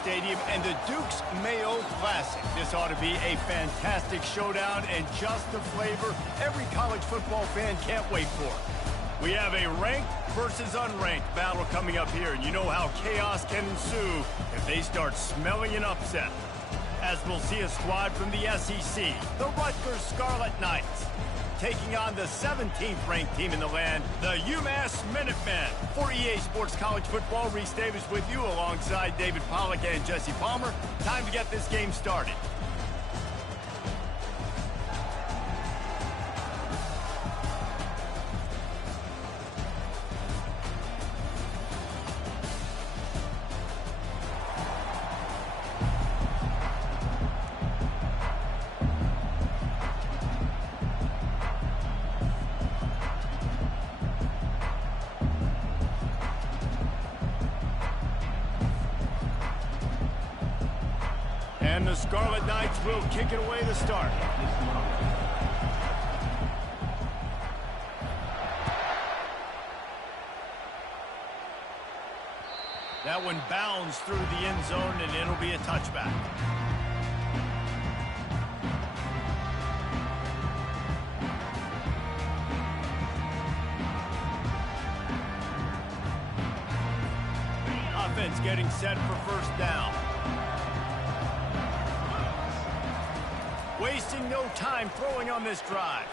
Stadium and the Duke's Mayo Classic. This ought to be a fantastic showdown and just the flavor every college football fan can't wait for. We have a ranked versus unranked battle coming up here, and you know how chaos can ensue if they start smelling an upset. As we'll see a squad from the SEC, the Rutgers Scarlet Knights, taking on the 17th ranked team in the land, the UMass Minutemen. For EA Sports College Football, Reese Davis with you alongside David Pollack and Jesse Palmer. Time to get this game started. And the Scarlet Knights will kick it away to start. That one bounds through the end zone, and it'll be a touchback. Offense getting set for first down. Wasting no time throwing on this drive.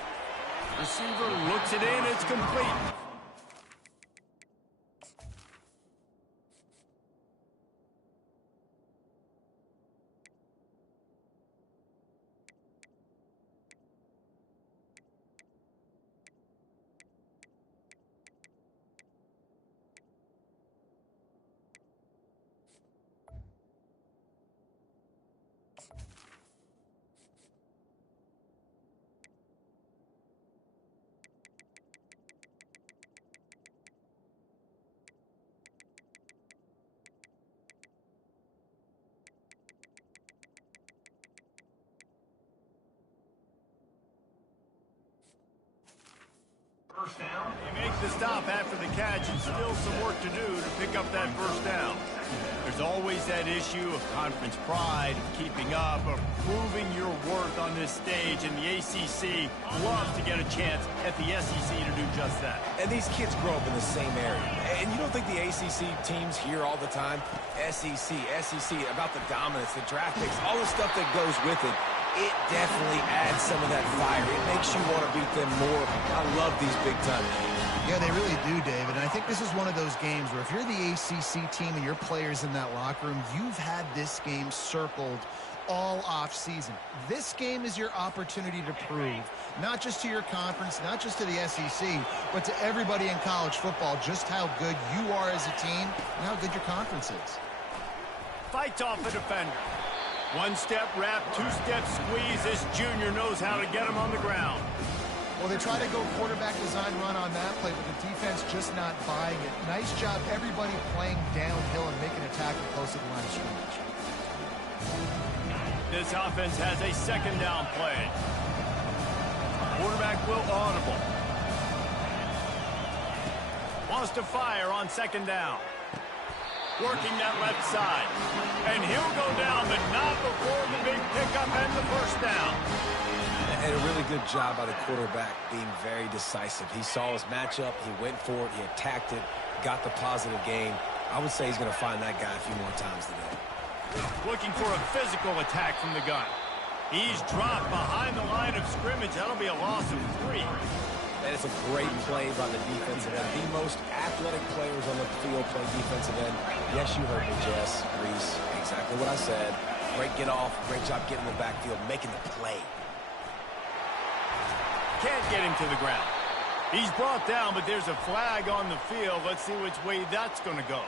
Receiver looks it in, it's complete. First down. He makes the stop after the catch, and still some work to do to pick up that first down. There's always that issue of conference pride, of keeping up, of proving your worth on this stage, and the ACC loves to get a chance at the SEC to do just that. And these kids grow up in the same area. And you don't think the ACC teams hear all the time, SEC, about the dominance, the draft picks, all the stuff that goes with it. It definitely adds some of that fire. It makes you want to beat them more. I love these big-time games. Yeah, they really do, David. And I think this is one of those games where if you're the ACC team and your players in that locker room, you've had this game circled all off-season. This game is your opportunity to prove, not just to your conference, not just to the SEC, but to everybody in college football, just how good you are as a team and how good your conference is. Fights off the defender. One-step wrap, two-step squeeze. This junior knows how to get him on the ground. Well, they try to go quarterback design run on that play, but the defense just not buying it. Nice job, everybody playing downhill and making a tackle close to the line of scrimmage. This offense has a second down play. Quarterback will audible. Wants to fire on second down. Working that left side. And he'll go down, but not before the big pickup and the first down. And a really good job by the quarterback being very decisive. He saw his matchup, he went for it, he attacked it, got the positive gain. I would say he's going to find that guy a few more times today. Looking for a physical attack from the gun. He's dropped behind the line of scrimmage. That'll be a loss of 3. And it's a great play by the defensive end. The most athletic players on the field play defensive end. Yes, you heard me, Jess, Reese. Exactly what I said. Great get off. Great job getting in the backfield, making the play. Can't get him to the ground. He's brought down, but there's a flag on the field. Let's see which way that's going to go.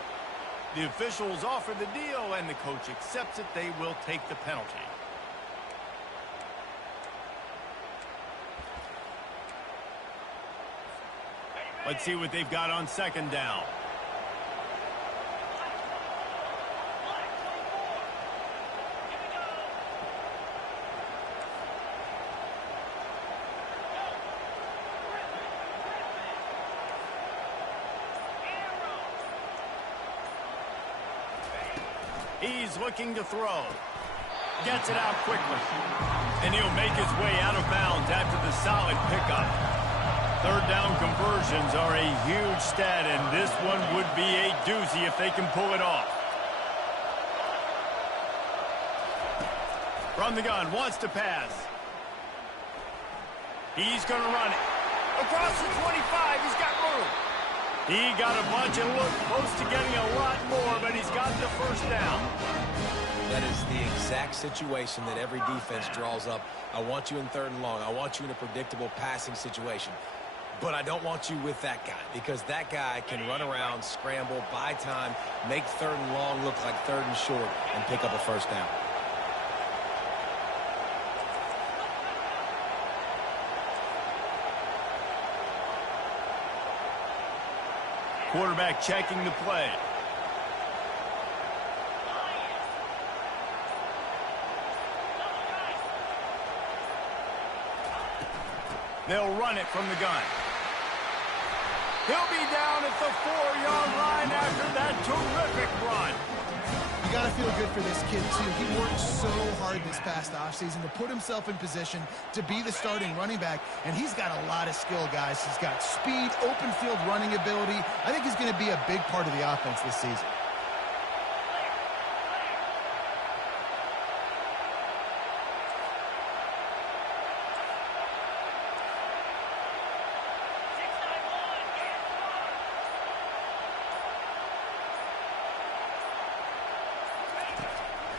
The officials offer the deal, and the coach accepts it. They will take the penalty. Let's see what they've got on second down. He's is looking to throw. Gets it out quickly. And he'll make his way out of bounds after the solid pickup. Third down conversions are a huge stat, and this one would be a doozy if they can pull it off. From the gun, wants to pass. He's going to run it. Across the 25, he's got room. He got a bunch and looked close to getting a lot more, but he's got the first down. That is the exact situation that every defense draws up. I want you in third and long. I want you in a predictable passing situation. But I don't want you with that guy, because that guy can run around, scramble, buy time, make third and long look like third and short, and pick up a first down. Quarterback checking the play. They'll run it from the gun. He'll be down at the 4-yard line after that terrific run. You got to feel good for this kid, too. He worked so hard this past offseason to put himself in position to be the starting running back, and he's got a lot of skill, guys. He's got speed, open field running ability. I think he's going to be a big part of the offense this season.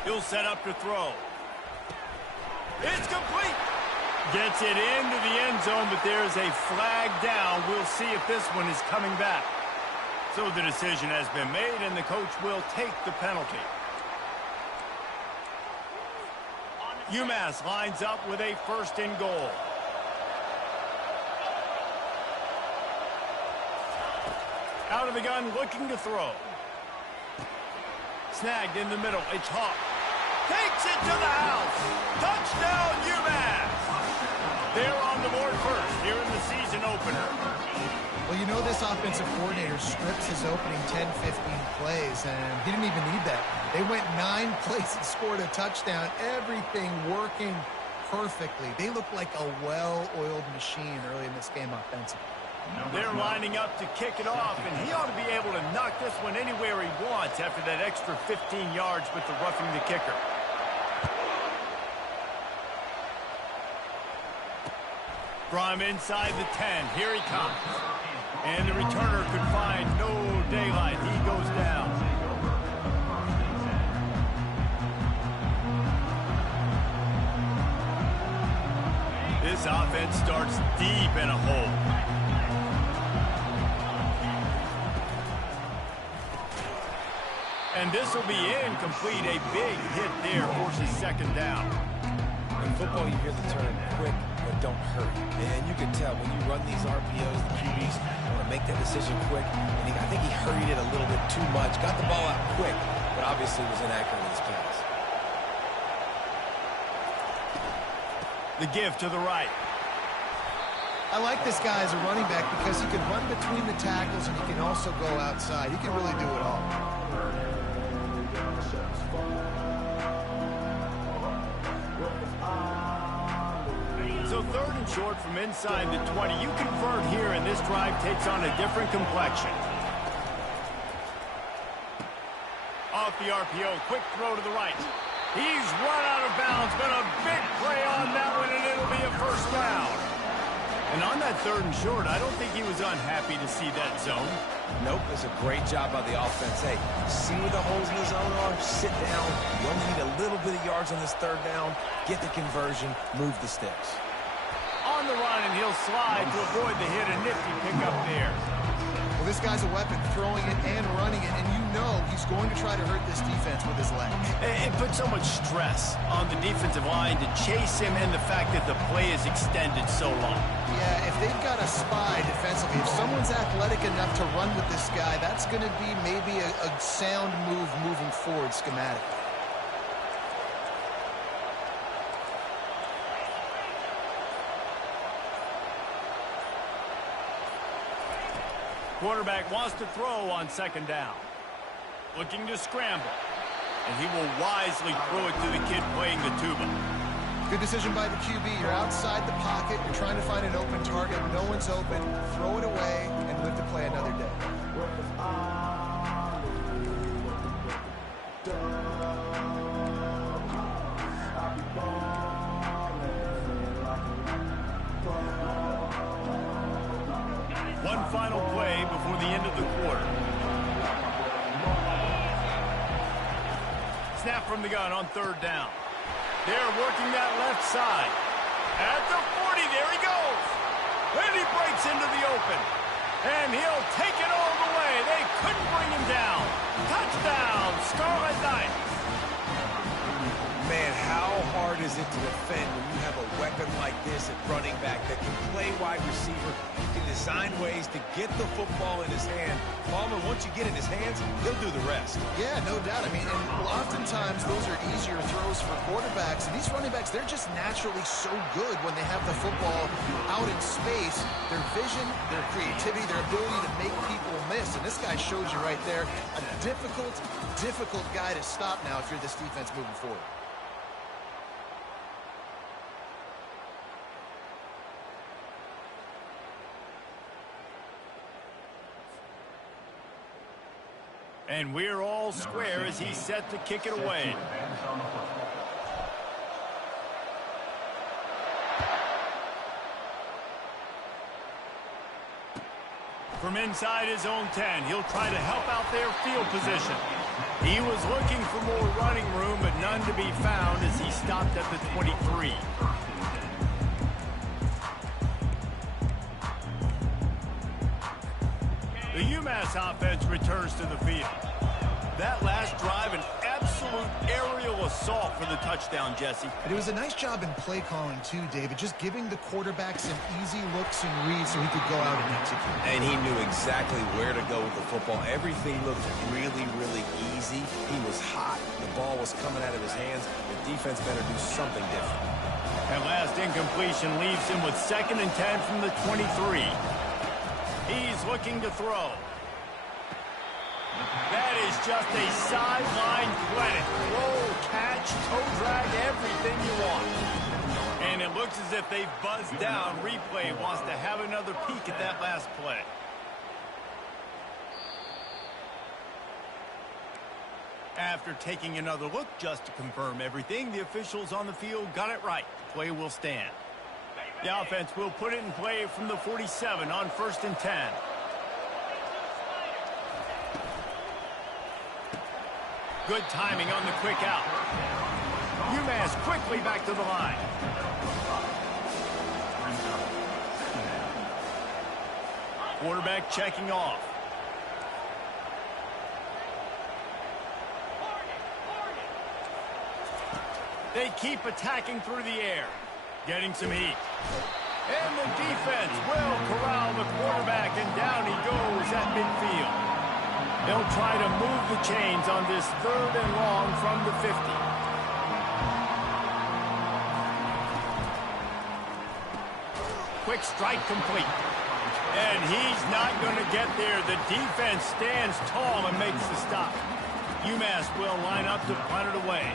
He'll set up to throw. It's complete. Gets it into the end zone, but there's a flag down. We'll see if this one is coming back. So the decision has been made, and the coach will take the penalty. UMass lines up with a first and goal. Out of the gun, looking to throw. Snagged in the middle. It's Hawk. Takes it to the house. Touchdown, UMass. They're on the board first here in the season opener. Well, you know this offensive coordinator scripts his opening 10, 15 plays, and he didn't even need that. They went 9 plays and scored a touchdown. Everything working perfectly. They look like a well-oiled machine early in this game offensively. They're lining up to kick it off, and he ought to be able to knock this one anywhere he wants after that extra 15 yards with the roughing the kicker. From inside the 10, here he comes. And the returner could find no daylight. He goes down. This offense starts deep in a hole. And this will be incomplete. A big hit there forces second down. In football, you hear the term quick, but don't hurry. And you can tell when you run these RPOs, the QBs want to make that decision quick. And I think he hurried it a little bit too much. Got the ball out quick, but obviously was inaccurate with his pass. The give to the right. I like this guy as a running back because he can run between the tackles and he can also go outside. He can really do it all. So third and short from inside the 20. You convert here, and this drive takes on a different complexion. Off the RPO, quick throw to the right. He's run out of bounds, but a big play on that one, and it'll be a first down. And on that third and short, I don't think he was unhappy to see that zone. Nope, it's a great job by the offense. Hey, see where the holes in the zone are? Sit down. You only need a little bit of yards on this third down. Get the conversion. Move the sticks. On the run, and he'll slide to avoid the hit. A nifty pickup there. Well, this guy's a weapon, throwing it and running it, and you know he's going to try to hurt this defense with his legs. It puts so much stress on the defensive line to chase him, and the fact that the play is extended so long. Yeah, if they've got a spy defensively, if someone's athletic enough to run with this guy, that's going to be maybe a sound move moving forward schematically. Quarterback wants to throw on second down. Looking to scramble. and he will wisely throw it to the kid playing the tuba. Good decision by the QB. You're outside the pocket. You're trying to find an open target. No one's open. Throw it away and live to play another day. One final play before the end of the quarter. Snap from the gun on third down. They're working that left side. At the 40, there he goes. And he breaks into the open. And he'll take it all the way. They couldn't bring him down. Touchdown, Scarlet Knights. Man, how hard is it to defend when you have a weapon like this at running back that can play wide receiver? You can design ways to get the football in his hand. Palmer, once you get in his hands, he'll do the rest. Yeah, no doubt. I mean, and oftentimes those are easier throws for quarterbacks. And these running backs, they're just naturally so good when they have the football out in space. Their vision, their creativity, their ability to make people miss. And this guy shows you right there, a difficult guy to stop now if you're this defense moving forward. And we're all square as he's set to kick it away. From inside his own 10, he'll try to help out their field position. He was looking for more running room, but none to be found as he stopped at the 23. The UMass offense returns to the field. That last drive, an absolute aerial assault for the touchdown, Jesse. And it was a nice job in play calling, too, David, just giving the quarterback some easy looks and reads so he could go out and execute. And he knew exactly where to go with the football. Everything looked really, really easy. He was hot. The ball was coming out of his hands. The defense better do something different. That last incompletion leaves him with 2nd and 10 from the 23. He's looking to throw. That is just a sideline credit. Throw, catch, toe drag, everything you want. And it looks as if they've buzzed down. Replay wants to have another peek at that last play. After taking another look just to confirm everything, the officials on the field got it right. The play will stand. The offense will put it in play from the 47 on 1st and 10. Good timing on the quick out. UMass quickly back to the line. Quarterback checking off. They keep attacking through the air. Getting some heat. And the defense will corral the quarterback, and down he goes at midfield. They'll try to move the chains on this 3rd and long from the 50. Quick strike complete. And he's not going to get there. The defense stands tall and makes the stop. UMass will line up to punt it away.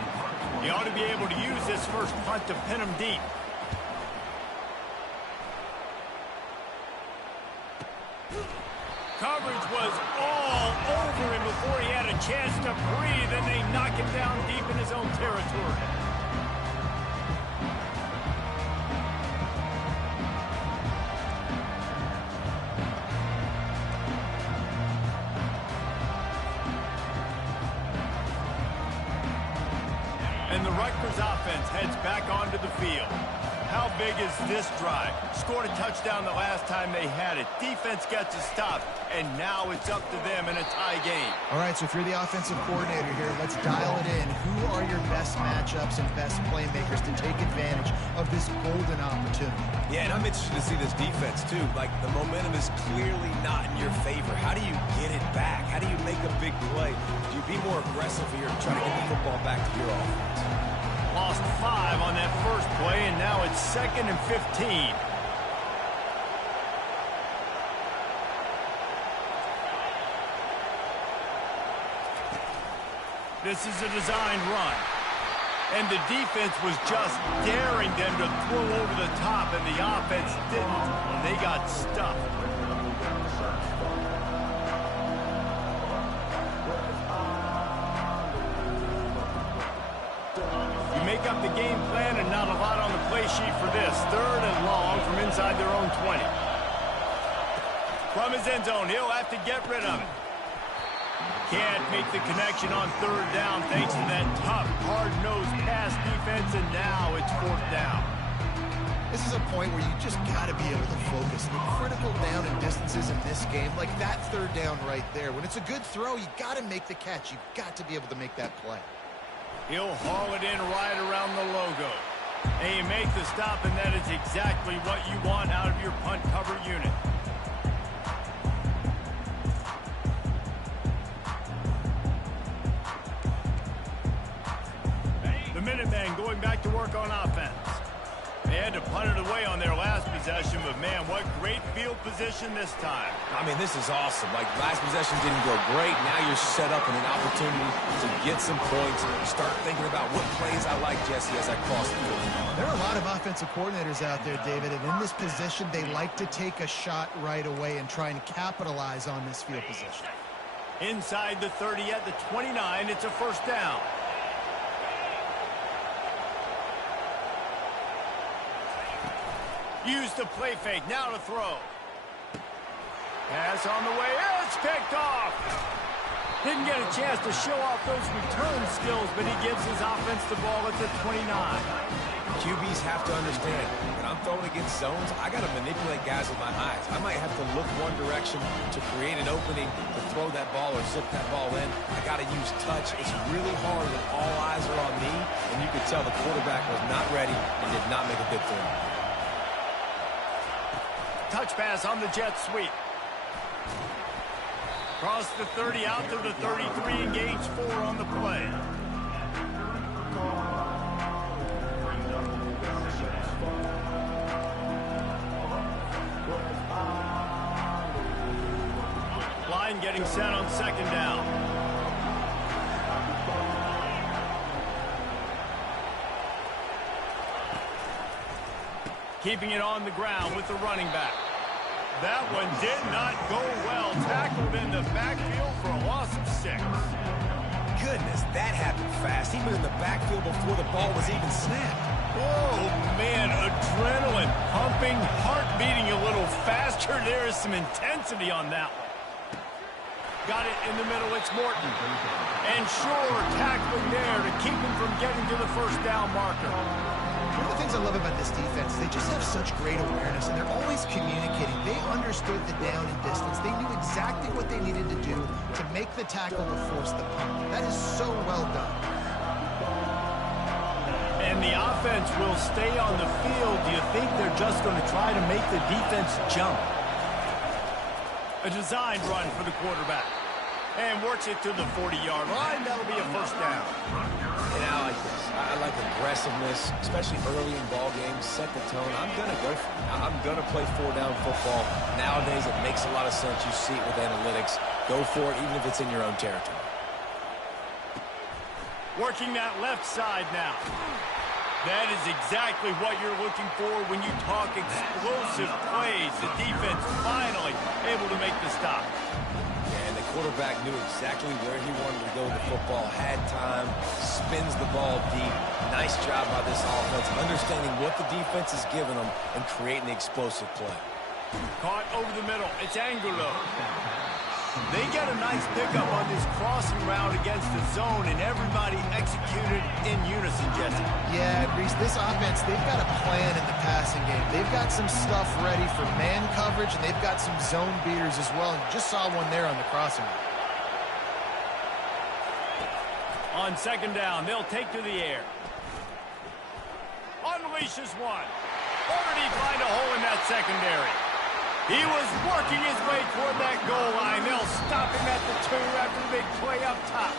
He ought to be able to use this first punt to pin him deep. Coverage was all over him before he had a chance to breathe, and they knock him down deep in his own territory. And the Rutgers offense heads back onto the field. How big is this drive? Scored a touchdown the last time they had it. Defense gets a stop, and now it's up to them in a tie game. All right, so if you're the offensive coordinator here, let's dial it in. Who are your best matchups and best playmakers to take advantage of this golden opportunity? Yeah, and I'm interested to see this defense, too. Like, the momentum is clearly not in your favor. How do you get it back? How do you make a big play? Do you be more aggressive here and try to get the football back to your offense? Lost 5 on that first play, and now it's 2nd and 15. This is a designed run. And the defense was just daring them to throw over the top, and the offense didn't. They got stuffed. You make up the game plan and not a lot on the play sheet for this. 3rd and long from inside their own 20. From his end zone, he'll have to get rid of it. Can't make the connection on 3rd down thanks to that tough, hard-nosed pass defense, and now it's 4th down. This is a point where you just got to be able to focus. The critical down and distances in this game, like that 3rd down right there. When it's a good throw, you got to make the catch. You've got to be able to make that play. He'll haul it in right around the logo. And you make the stop, and that is exactly what you want out of your punt cover unit. The Minutemen going back to work on offense. They had to punt it away on their last possession, but man, what great field position this time. I mean, this is awesome. Like, last possession didn't go great. Now you're set up in an opportunity to get some points. Start thinking about what plays I like, Jesse, as I cross the field. There are a lot of offensive coordinators out there, David, and in this position, they like to take a shot right away and try and capitalize on this field position. Inside the 30 at the 29, it's a 1st down. Use the play fake, now to throw. Pass on the way, it's picked off. Didn't get a chance to show off those return skills, but he gives his offense the ball at the 29. QBs have to understand, when I'm throwing against zones, I got to manipulate guys with my eyes. I might have to look one direction to create an opening to throw that ball or zip that ball in. I got to use touch. It's really hard when all eyes are on me, and you could tell the quarterback was not ready and did not make a good throw. Touch pass on the jet sweep. Cross the 30 out to the 33, engage 4 on the play. Line getting set on 2nd down. Keeping it on the ground with the running back. That one did not go well. Tackled in the backfield for a loss of 6. Goodness, that happened fast. He was in the backfield before the ball was even snapped. Oh, man, adrenaline pumping, heart beating a little faster. There is some intensity on that one. Got it in the middle, it's Morton. And Shore tackling there to keep him from getting to the 1st down marker. One of the things I love about this defense, they just have such great awareness, and they're always communicating. They understood the down and distance. They knew exactly what they needed to do to make the tackle to force the punt. That is so well done. And the offense will stay on the field. Do you think they're just going to try to make the defense jump? A designed run for the quarterback. And works it to the 40-yard line. That'll be a 1st down. And I like this. I like aggressiveness, especially early in ball games. Set the tone. I'm going to go for it. I'm going to play 4-down football. Nowadays, it makes a lot of sense. You see it with analytics. Go for it, even if it's in your own territory. Working that left side now. That is exactly what you're looking for when you talk explosive plays. The defense finally able to make the stop. And the quarterback knew exactly where he wanted to go with the football, had time, spins the ball deep. Nice job by this offense, understanding what the defense is giving them and creating the explosive play. Caught over the middle. It's Angulo. They get a nice pickup on this crossing route against the zone, and everybody executed in unison, Jesse. Yeah, Reese, this offense, they've got a plan in the passing game. They've got some stuff ready for man coverage, and they've got some zone beaters as well. And you just saw one there on the crossing route. On 2nd down, they'll take to the air. Unleashes one. Already find a hole in that secondary. He was working his way toward that goal line. They'll stop him at the 2 after the big play up top.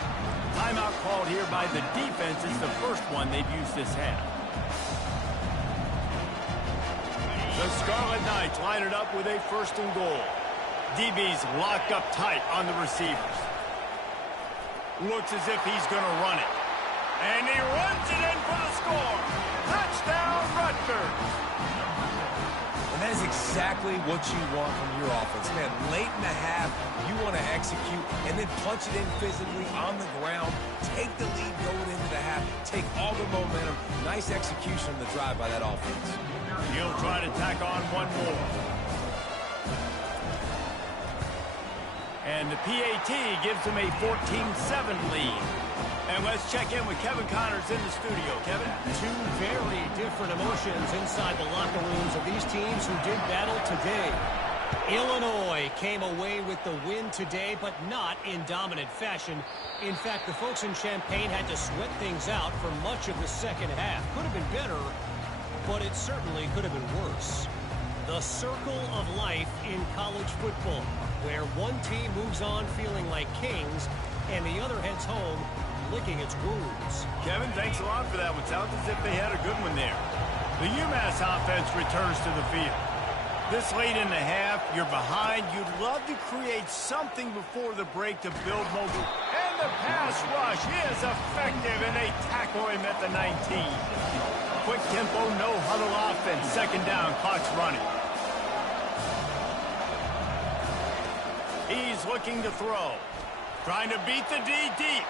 Timeout called here by the defense. It's the first one they've used this half. The Scarlet Knights line it up with a 1st and goal. DB's locked up tight on the receivers. Looks as if he's going to run it. And he runs it in for the score. Touchdown, Rutgers. And that is exactly what you want from your offense. Man, late in the half, you want to execute and then punch it in physically on the ground. Take the lead going into the half. Take all the momentum. Nice execution on the drive by that offense. He'll try to tack on one more. And the PAT gives him a 14-7 lead. And let's check in with Kevin Connors in the studio. Kevin? Two very different emotions inside the locker rooms of these teams who did battle today. Illinois came away with the win today, but not in dominant fashion. In fact, the folks in Champaign had to sweat things out for much of the second half. Could have been better, but it certainly could have been worse. The circle of life in college football, where one team moves on feeling like kings and the other heads home licking its wounds. Kevin, thanks a lot for that one. Sounds as if they had a good one there. The UMass offense returns to the field. This late in the half, you're behind. You'd love to create something before the break to build momentum. And the pass rush is effective, and they tackle him at the 19. Quick tempo, no huddle offense. Second down, clock's running. He's looking to throw. Trying to beat the D deep.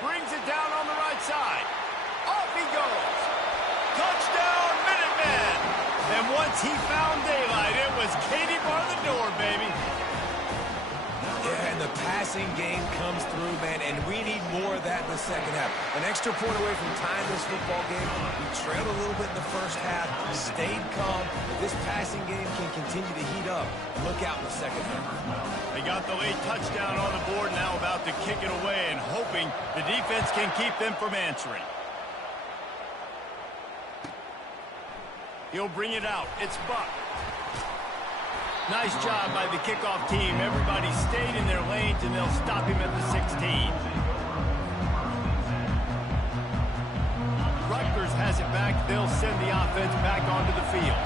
Brings it down on the right side. Off he goes. Touchdown, Minutemen. And once he found daylight, it was Katie bar the door, baby. Yeah, and the passing game comes through, man, and we need more of that in the second half. An extra point away from tying this football game. We trailed a little bit in the first half, stayed calm. But this passing game can continue to heat up. Look out in the second half. They got the late touchdown on the board, now about to kick it away and hoping the defense can keep them from answering. He'll bring it out. It's Buck. Nice job by the kickoff team. Everybody stayed in their lanes, and they'll stop him at the 16. Rutgers has it back. They'll send the offense back onto the field.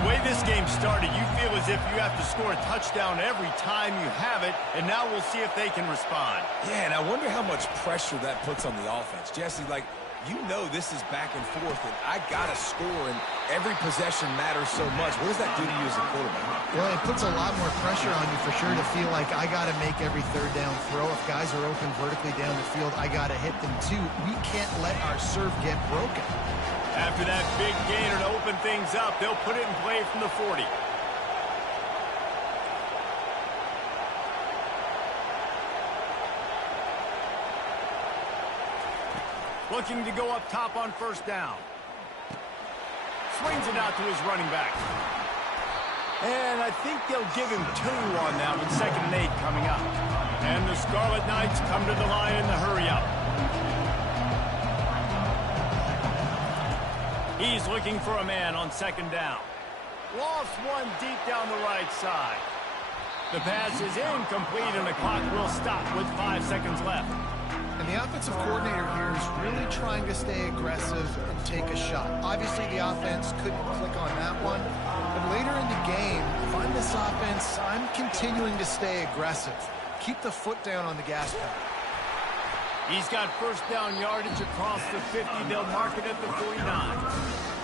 The way this game started, you feel as if you have to score a touchdown every time you have it, and now we'll see if they can respond. Yeah, and I wonder how much pressure that puts on the offense. Jesse, like, you know this is back and forth, and I got to score, and every possession matters so much. What does that do to you as a quarterback? Well, it puts a lot more pressure on you for sure to feel like I got to make every third down throw. If guys are open vertically down the field, I got to hit them too. We can't let our serve get broken. After that big gainer to open things up, they'll put it in play from the 40. Looking to go up top on first down. Swings it out to his running back. And I think they'll give him 2 on that with 2nd and 8 coming up. And the Scarlet Knights come to the line in the hurry-up. He's looking for a man on 2nd down. Lost one deep down the right side. The pass is incomplete, and the clock will stop with 5 seconds left. And the offensive coordinator here is really trying to stay aggressive and take a shot. Obviously, the offense couldn't click on that one. But later in the game, if I'm this offense, I'm continuing to stay aggressive. Keep the foot down on the gas pedal. He's got first down yardage across the 50. They'll mark it at the 49.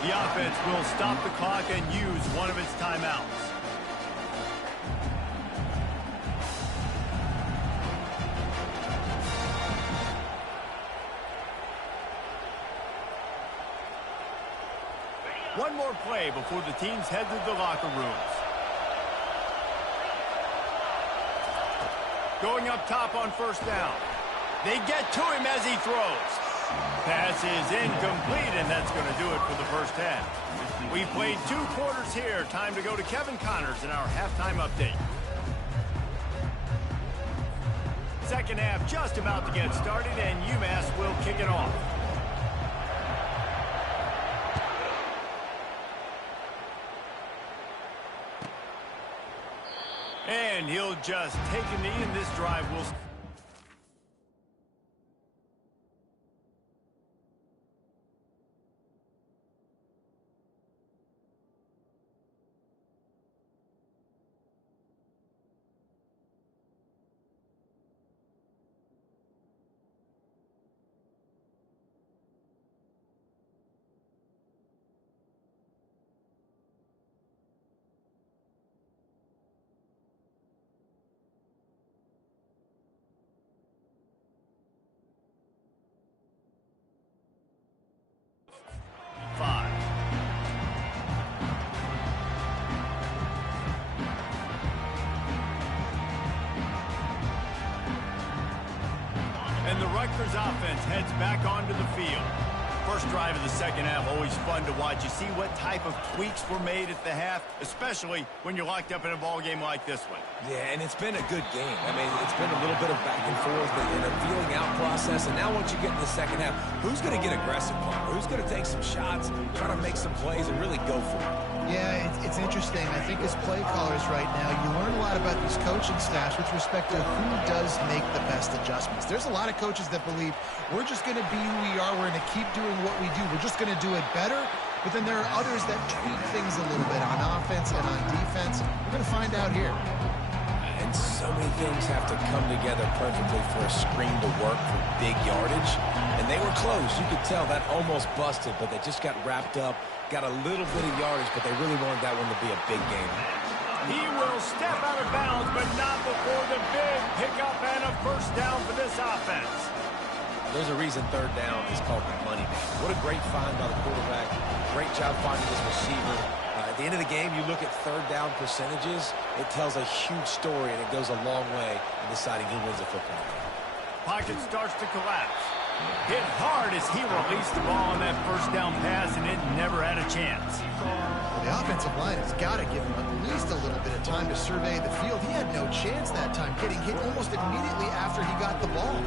The offense will stop the clock and use one of its timeouts. One more play before the teams head to the locker rooms. Going up top on first down. They get to him as he throws. Pass is incomplete, and that's going to do it for the first half. We played 2 quarters here. Time to go to Kevin Connors in our halftime update. Second half just about to get started, and UMass will kick it off. And he'll just take a knee, and this drive will... heads back onto the field. First drive of the second half, always fun to watch. You see what type of tweaks were made at the half, especially when you're locked up in a ball game like this one. Yeah, and it's been a good game. I mean, it's been a little bit of back and forth and a feeling out process. And now once you get in the second half, who's going to get aggressive? Who's going to take some shots, try to make some plays, and really go for it? Yeah, it's interesting. I think as play callers right now, you learn a lot about these coaching staffs with respect to who does make the best adjustments. There's a lot of coaches that believe we're just going to be who we are. We're going to keep doing what we do. We're just going to do it better. But then there are others that tweak things a little bit on offense and on defense. We're going to find out here. And so many things have to come together perfectly for a screen to work for big yardage. And they were close. You could tell that almost busted, but they just got wrapped up, got a little bit of yardage, but they really wanted that one to be a big game. He will step out of bounds, but not before the big pickup and a first down for this offense. There's a reason third down is called the money man. What a great find by the quarterback. Great job finding this receiver. At the end of the game, you look at third down percentages, it tells a huge story, and it goes a long way in deciding who wins a football game. Pocket starts to collapse. Hit hard as he released the ball on that first down pass, and it never had a chance. The offensive line has got to give him at least a little bit of time to survey the field. He had no chance that time, getting hit almost immediately after he got the ball.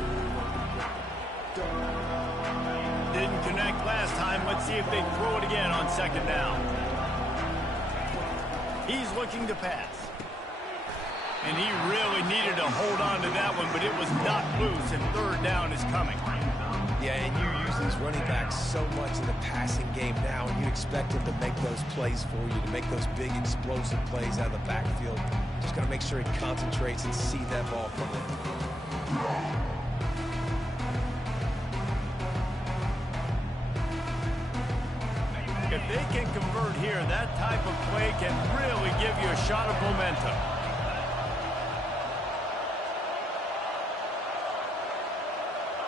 Didn't connect last time. Let's see if they throw it again on second down. He's looking to pass. And he really needed to hold on to that one, but it was knocked loose, and third down is coming. Yeah, and you use these running backs so much in the passing game now, and you expect them to make those plays for you, to make those big explosive plays out of the backfield. Just got to make sure he concentrates and see that ball come in. If they can convert here, that type of play can really give you a shot of momentum.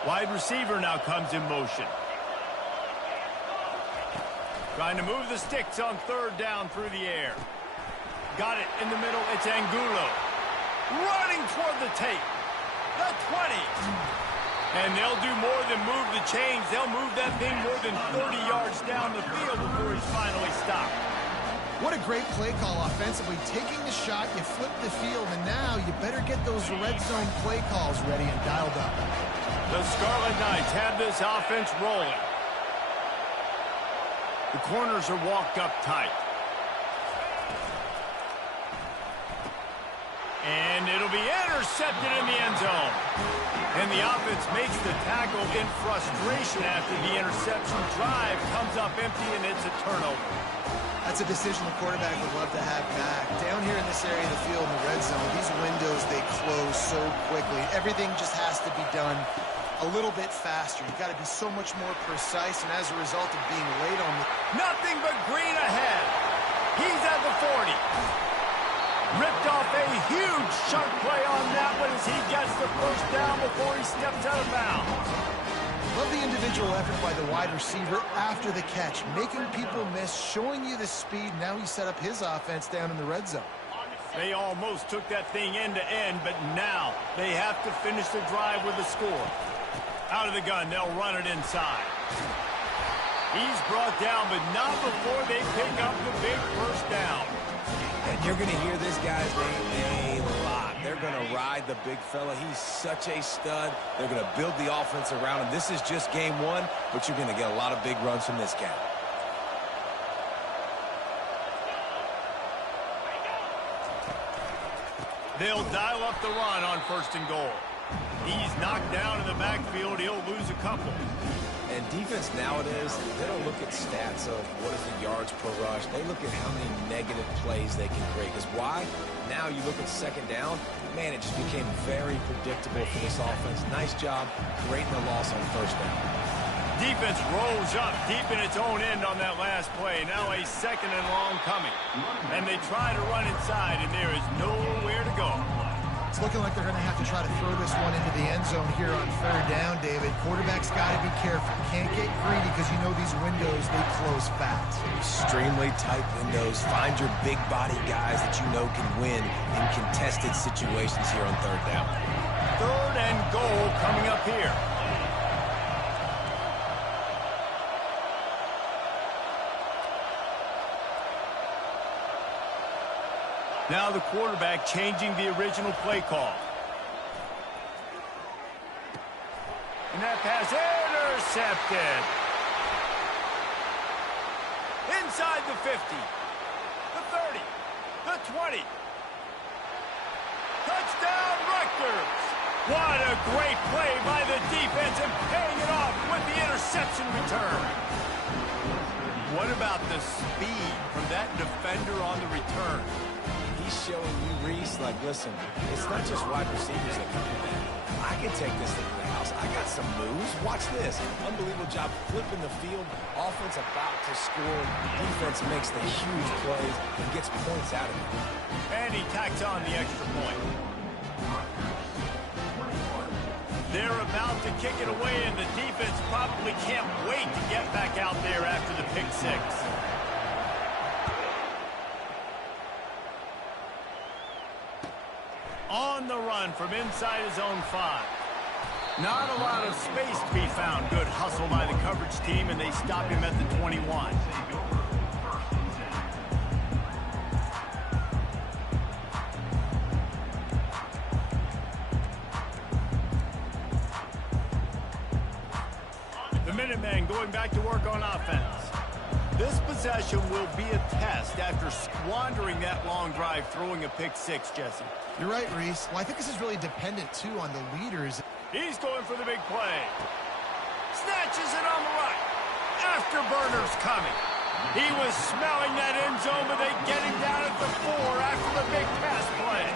Wide receiver now comes in motion. Trying to move the sticks on third down through the air. Got it in the middle. It's Angulo. Running toward the tape. The 20. And they'll do more than move the chains. They'll move that thing more than 30 yards down the field before he's finally stopped. What a great play call offensively. Taking the shot, you flip the field, and now you better get those red zone play calls ready and dialed up. The Scarlet Knights have this offense rolling. The corners are walked up tight. And it'll be intercepted in the end zone. And the offense makes the tackle in frustration after the interception. Drive comes up empty, and it's a turnover. That's a decision the quarterback would love to have back. Down here in this area of the field in the red zone, these windows, they close so quickly. Everything just has to be done a little bit faster. You've got to be so much more precise, and as a result of being late on the... Nothing but green ahead. He's at the 40. Ripped off a huge chunk play on that one as he gets the first down before he steps out of bounds. Love the individual effort by the wide receiver after the catch, making people miss, showing you the speed. Now he set up his offense down in the red zone. They almost took that thing end to end, but now they have to finish the drive with a score. Out of the gun, they'll run it inside. He's brought down, but not before they pick up the big first down. And you're going to hear this guy's name a lot. They're going to ride the big fella. He's such a stud. They're going to build the offense around him. This is just game one, but you're going to get a lot of big runs from this guy. They'll dial up the run on first and goal. He's knocked down in the backfield. He'll lose a couple. And defense nowadays, they don't look at stats of what is the yards per rush. They look at how many negative plays they can create. Because why? Now you look at second down, man, it just became very predictable for this offense. Nice job creating a loss on first down. Defense rolls up deep in its own end on that last play. Now a second and long coming. And they try to run inside, and there is nowhere to go. It's looking like they're going to have to try to throw this one into the end zone here on third down, David. Quarterback's got to be careful. Can't get greedy because you know these windows, they close fast. Extremely tight windows. Find your big body guys that you know can win in contested situations here on third down. Third and goal coming up here. Now the quarterback changing the original play call. And that pass intercepted. Inside the 50, the 30, the 20. Touchdown, Rutgers! What a great play by the defense and paying it off with the interception return. What about the speed from that defender on the return? He's showing you, Reese, like, listen, it's not just wide receivers that can do that. I can take this thing to the house. I got some moves. Watch this. Unbelievable job flipping the field. Offense about to score. Defense makes the huge plays and gets points out of it. And he tacks on the extra point. They're about to kick it away, and the defense probably can't wait to get back out there after the pick six. On the run from inside his own 5. Not a lot of space to be found. Good hustle by the coverage team, and they stop him at the 21. The Minutemen going back to work on offense. This possession will be a test after squandering that long drive, throwing a pick six, Jesse. You're right, Reese. Well, I think this is really dependent, too, on the leaders. He's going for the big play. Snatches it on the right. Afterburner's coming. He was smelling that end zone, but they get him down at the 4 after the big pass play.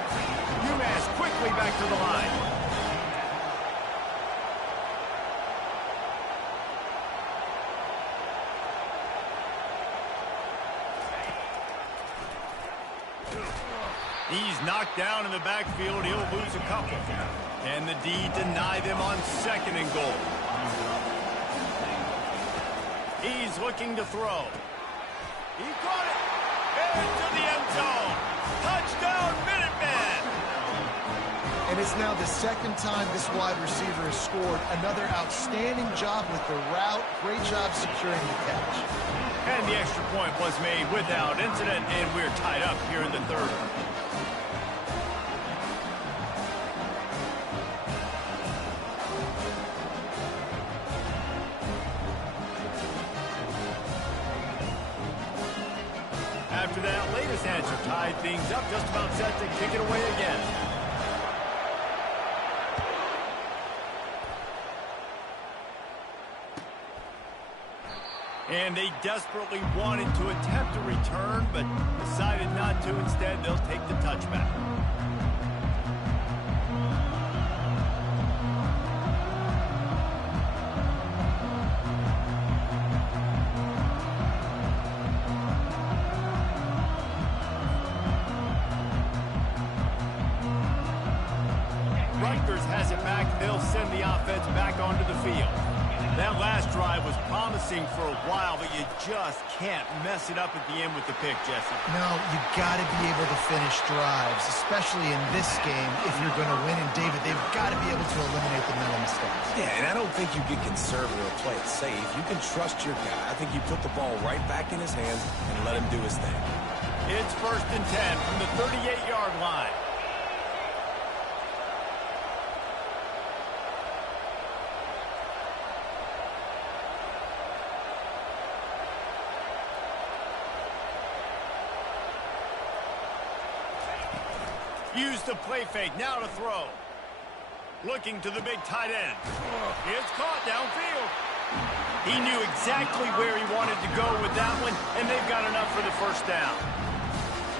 UMass quickly back to the line. He's knocked down in the backfield. He'll lose a couple. And the D deny them on 2nd and goal. He's looking to throw. He caught it. Into the end zone. Touchdown, Minutemen. And it's now the 2nd time this wide receiver has scored. Another outstanding job with the route. Great job securing the catch. And the extra point was made without incident, and we're tied up here in the 3rd. After that latest answer tied things up, just about set to kick it away again. And they desperately wanted to attempt a return, but decided not to. Instead, they'll take the touchback. Rutgers has it back. They'll send the offense back onto the field. That last drive was promising for a while, but you just can't mess it up at the end with the pick, Jesse. No, you got to be able to finish drives, especially in this game if you're going to win. And, David, they've got to be able to eliminate the mental mistakes. Yeah, and I don't think you get conservative or play it safe. You can trust your guy. I think you put the ball right back in his hands and let him do his thing. It's 1st and 10 from the 38-yard line. Use the play fake, now to throw. Looking to the big tight end. It's caught downfield. He knew exactly where he wanted to go with that one, and they've got enough for the 1st down.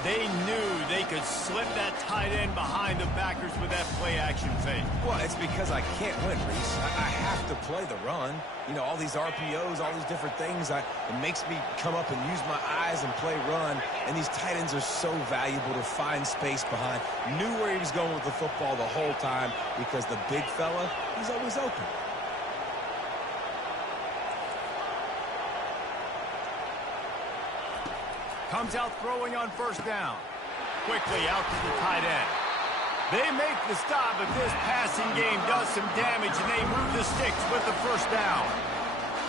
They knew they could slip that tight end behind the backers with that play-action fake. Well, it's because I can't win, Reese. I have to play the run. You know, all these RPOs, all these different things, it makes me come up and use my eyes and play run. And these tight ends are so valuable to find space behind. Knew where he was going with the football the whole time because the big fella, he's always open. Comes out throwing on 1st down. Quickly out to the tight end. They make the stop, but this passing game does some damage, and they move the sticks with the 1st down.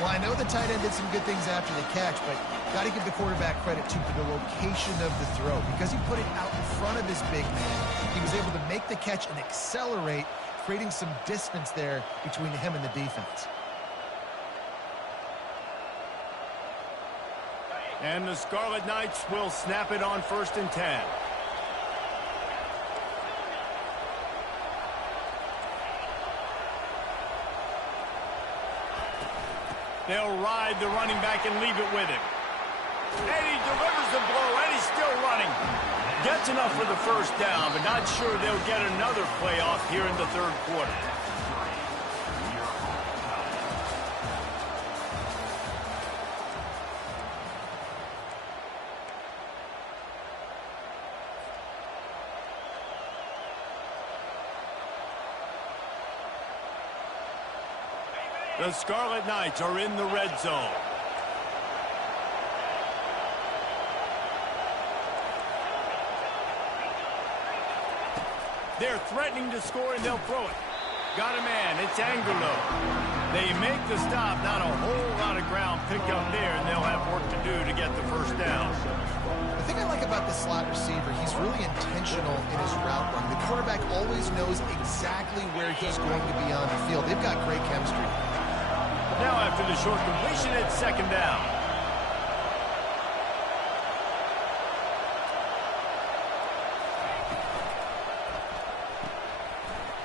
Well, I know the tight end did some good things after the catch, but got to give the quarterback credit, too, for the location of the throw. Because he put it out in front of his big man, he was able to make the catch and accelerate, creating some distance there between him and the defense. And the Scarlet Knights will snap it on 1st and 10. They'll ride the running back and leave it with him. And he delivers the blow, and he's still running. Gets enough for the 1st down, but not sure they'll get another playoff here in the 3rd quarter. The Scarlet Knights are in the red zone. They're threatening to score, and they'll throw it. Got a man. It's Angulo. They make the stop. Not a whole lot of ground picked up there, and they'll have work to do to get the 1st down. The thing I like about the slot receiver, he's really intentional in his route run. The quarterback always knows exactly where he's going to be on the field. They've got great chemistry. Now after the short completion, it's 2nd down.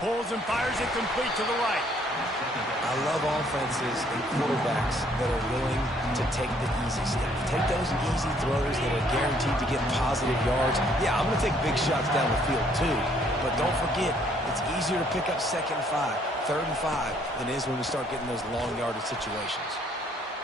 Pulls and fires it complete to the right. I love offenses and quarterbacks that are willing to take the easy stuff. Take those easy throws that are guaranteed to get positive yards. Yeah, I'm going to take big shots down the field too. But don't forget, it's easier to pick up 2nd and 5, 3rd and 5 than it is when we start getting those long yardage situations.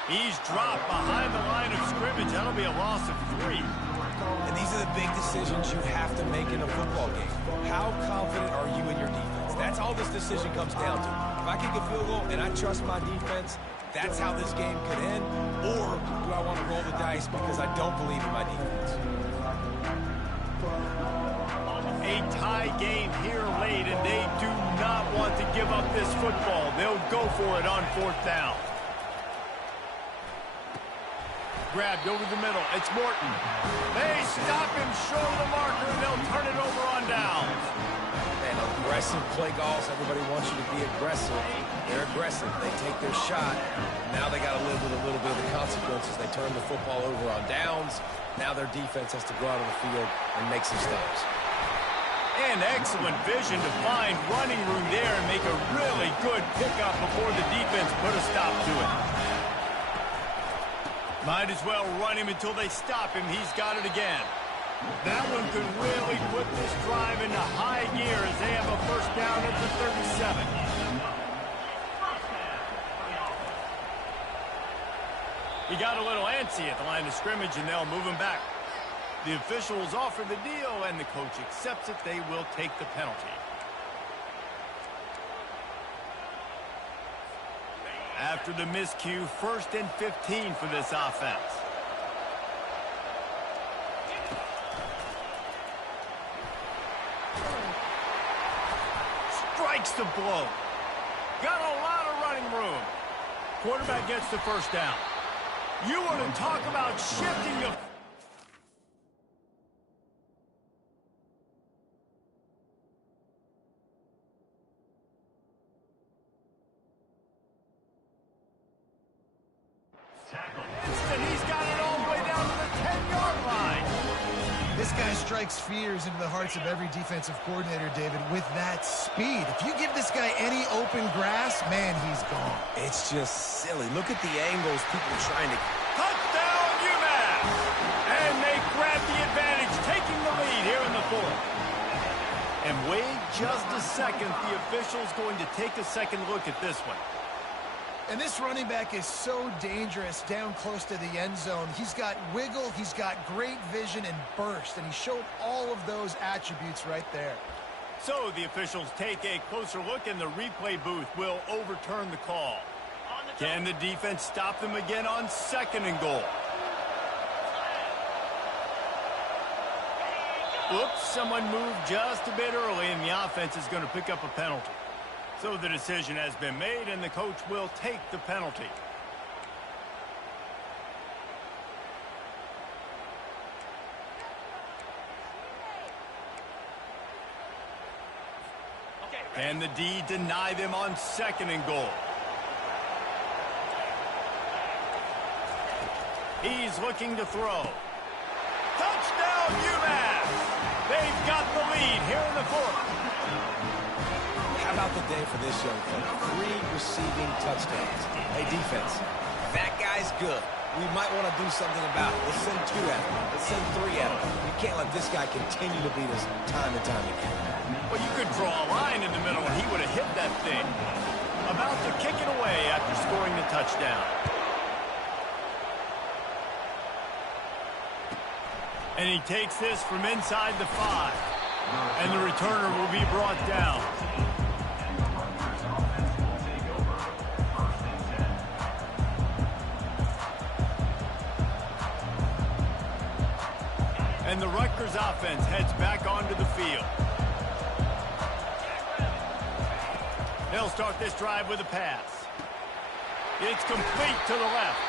He's dropped behind the line of scrimmage. That'll be a loss of 3. And these are the big decisions you have to make in a football game. How confident are you in your defense? That's all this decision comes down to. If I kick a field goal and I trust my defense, that's how this game could end. Or do I want to roll the dice because I don't believe in my defense? A tie game here late, and they do not want to give up this football. They'll go for it on 4th down. Grabbed over the middle. It's Morton. They stop him short of the marker, and they'll turn it over on downs. Man, aggressive play calls. Everybody wants you to be aggressive. They're aggressive. They take their shot. Now they got to live with a little bit of the consequences. They turn the football over on downs. Now their defense has to go out on the field and make some stops. And excellent vision to find running room there and make a really good pickup before the defense put a stop to it. Might as well run him until they stop him. He's got it again. That one could really put this drive into high gear as they have a 1st down at the 37. He got a little antsy at the line of scrimmage, and they'll move him back. The officials offer the deal, and the coach accepts it. They will take the penalty. After the miscue, 1st and 15 for this offense. Strikes the blow. Got a lot of running room. Quarterback gets the 1st down. You want to talk about shifting the... And he's got it all the way down to the 10-yard line. This guy strikes fears into the hearts of every defensive coordinator, David, with that speed. If you give this guy any open grass, man, he's gone. It's just silly. Look at the angles people trying to... Touchdown, UMass! And they grab the advantage, taking the lead here in the 4th. And wait just a second. The official's going to take a second look at this one. And this running back is so dangerous down close to the end zone. He's got wiggle, he's got great vision and burst, and he showed all of those attributes right there. So the officials take a closer look, and the replay booth will overturn the call. Can the defense stop them again on 2nd and goal? Oops, someone moved just a bit early, and the offense is going to pick up a penalty. So the decision has been made, and the coach will take the penalty. Can the D deny them on 2nd and goal? He's looking to throw. Touchdown, UMass! They've got the lead here in the 4th. How about the day for this young fella? 3 receiving touchdowns. Hey, defense, that guy's good. We might want to do something about it. Let's send 2 at him. Let's send 3 at him. We can't let this guy continue to beat us time and time again. Well, you could draw a line in the middle, and he would have hit that thing. About to kick it away after scoring the touchdown. And he takes this from inside the 5. And the returner will be brought down. And the Rutgers offense heads back onto the field. They'll start this drive with a pass. It's complete to the left.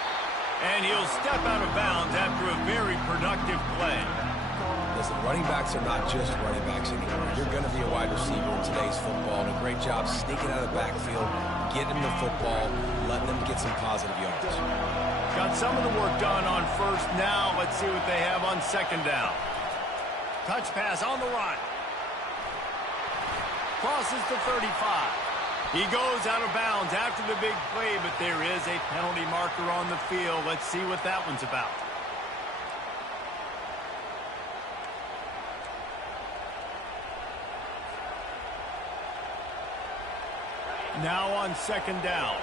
And he'll step out of bounds after a very productive play. Listen, running backs are not just running backs anymore. You're going to be a wide receiver in today's football. And a great job sneaking out of the backfield, getting them the football, letting them get some positive yards. Got some of the work done on 1st. Now let's see what they have on 2nd down. Touch pass on the run. Crosses the 35. He goes out of bounds after the big play, but there is a penalty marker on the field. Let's see what that one's about. Now on 2nd down.